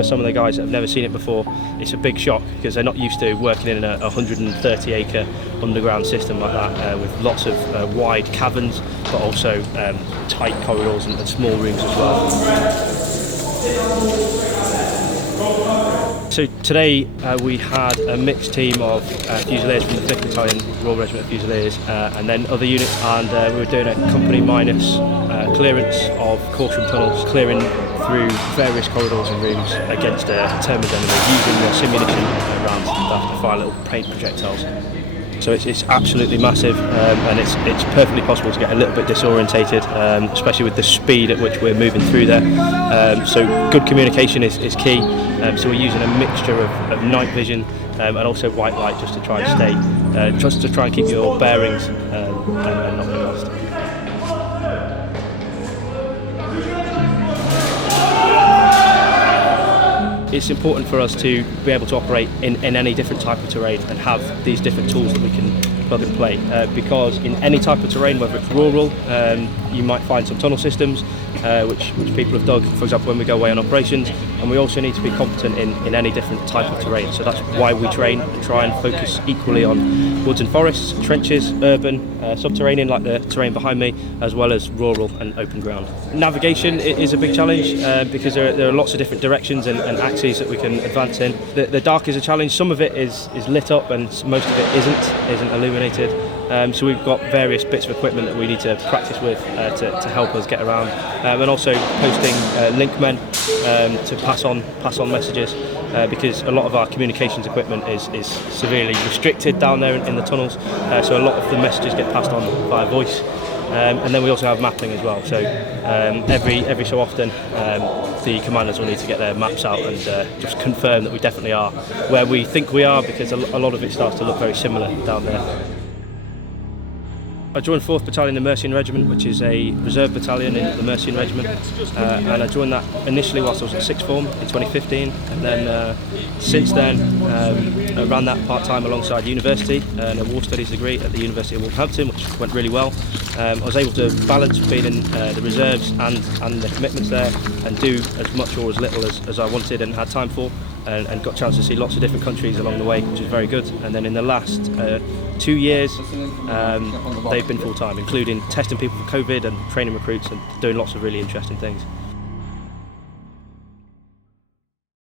for some of the guys that have never seen it before, it's a big shock because they're not used to working in a 130-acre underground system like that, with lots of wide caverns, but also tight corridors and small rooms as well. So today we had a mixed team of Fusiliers from the 5th Battalion, Royal Regiment of Fusiliers, and then other units, and we were doing a company minus clearance of Corsham tunnels, clearing through various corridors and rooms against a determined enemy using the simunition rounds that fire little paint projectiles. So it's absolutely massive, and it's perfectly possible to get a little bit disorientated, especially with the speed at which we're moving through there. So good communication is key. So we're using a mixture of night vision and also white light just to try and just to try and keep your bearings and not get lost. It's important for us to be able to operate in any different type of terrain and have these different tools that we can plug and play, because in any type of terrain, whether it's rural, you might find some tunnel systems which people have dug, for example, when we go away on operations, and we also need to be competent in any different type of terrain. So that's why we train and try and focus equally on woods and forests, trenches, urban, subterranean like the terrain behind me, as well as rural and open ground. Navigation is a big challenge because there are lots of different directions and axes that we can advance in. The dark is a challenge. Some of it is lit up and most of it isn't illuminated. So we've got various bits of equipment that we need to practice with to help us get around, and also posting link men to pass on messages, because a lot of our communications equipment is severely restricted down there in the tunnels, so a lot of the messages get passed on via voice. And then we also have mapping as well, so every so often the commanders will need to get their maps out and just confirm that we definitely are where we think we are, because a lot of it starts to look very similar down there. I joined 4th Battalion, the Mercian Regiment, which is a reserve battalion in the Mercian Regiment, and I joined that initially whilst I was at 6th Form in 2015, and then since then I ran that part-time alongside university and a War Studies degree at the University of Wolverhampton, which went really well. I was able to balance being in the reserves and the commitments there, and do as much or as little as I wanted and had time for, and got a chance to see lots of different countries along the way, which is very good. And then in the last 2 years they've been full-time, including testing people for COVID and training recruits and doing lots of really interesting things.